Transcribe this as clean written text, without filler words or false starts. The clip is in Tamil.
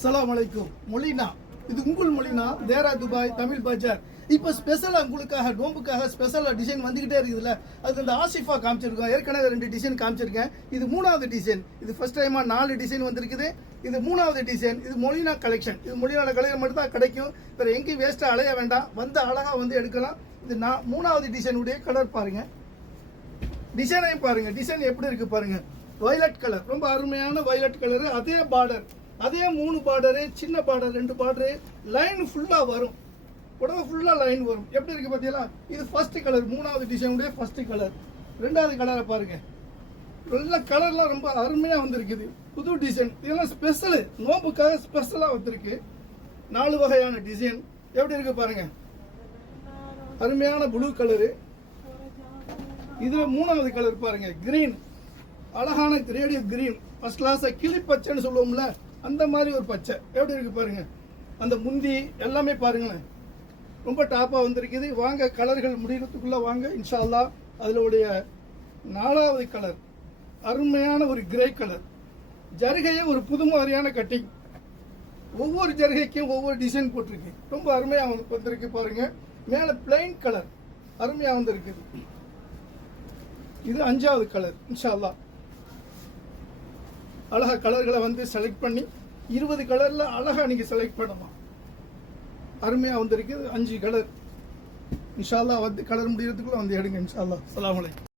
அஸ்ஸலாமு அலைக்கும். மொழினா இது உங்கள் மொழினா தேரா துபாய் தமிழ் பஜார். இப்போ ஸ்பெஷலாக உங்களுக்காக நோம்புக்காக ஸ்பெஷலாக டிசைன் வந்துக்கிட்டே இருக்குதுல்ல. அது இந்த ஆசிஃபா காமிச்சிருக்கோம். ஏற்கனவே 2 டிசைன் காமிச்சிருக்கேன். இது 3வது டிசைன். இது ஃபர்ஸ்ட் டைமாக 4 டிசைன் வந்திருக்குது. இது 3வது டிசைன். இது மொழினா கலெக்ஷன். இது மொழினால கலெக்ஷன் மட்டும் தான் கிடைக்கும். வேறு எங்கேயும் வேஸ்ட்டாக அலைய வேண்டாம். வந்து அழகாக வந்து எடுக்கலாம். இது 3வது டிசைனுடைய கலர் பாருங்க. டிசைனையும் பாருங்க. டிசைன் எப்படி இருக்கு பாருங்க. வயலட் கலர், ரொம்ப அருமையான வயலட் கலரு. அதே பார்டர், அதே 3 பார்டரு, சின்ன பார்டர் 2 பார்டரு, லைன் ஃபுல்லாக வரும். உடம்பு ஃபுல்லாக லைன் வரும். எப்படி இருக்கு பார்த்தீங்களா? இது ஃபர்ஸ்ட் கலர், 3வது டிசைனுடைய ஃபர்ஸ்ட் கலர். 2வது கலரை பாருங்க. நல்ல கலர்லாம் ரொம்ப அருமையாக வந்திருக்குது. புது டிசைன். இதெல்லாம் ஸ்பெஷலு, நோம்புக்காக ஸ்பெஷலாக வந்திருக்கு. 4 வகையான டிசைன். எப்படி இருக்கு பாருங்க. அருமையான ப்ளூ கலரு. இதுல 3வது கலர் பாருங்க, கிரீன். அழகான ரேடியோ கிரீன், ஃபர்ஸ்ட் கிளாஸா கிளி பச்சைன்னு சொல்லுவோம்ல, அந்த மாதிரி ஒரு பச்சை. எப்படி இருக்கு பாருங்க. அந்த முந்தி எல்லாமே பாருங்களேன், ரொம்ப டாப்பாக வந்திருக்குது. வாங்க கலர்கள் முடிகிறதுக்குள்ள வாங்க இன்ஷா அல்லாஹ். அதனுடைய 4வது கலர் அருமையான ஒரு கிரே கலர். ஜருகையே ஒரு புது மாதிரியான கட்டிங். ஒவ்வொரு ஜருகைக்கும் ஒவ்வொரு டிசைன் போட்டிருக்கு. ரொம்ப அருமையாக வந்திருக்கு பாருங்க. மேலே பிளைன் கலர் அருமையாக வந்திருக்குது. இது 5வது கலர். இன்ஷா அல்லாஹ் அழகா கலர்களை வந்து செலக்ட் பண்ணி 20 கலர்ல அழகா நீங்க செலக்ட் பண்ணலாம். அருமையா வந்திருக்கு 5 கலர். இன்ஷா அல்லாஹ் வந்து கலர் முடியறதுக்குள்ள வந்து எடுங்க இன்ஷா அல்லாஹ். அஸ்ஸலாமு அலைக்கும்.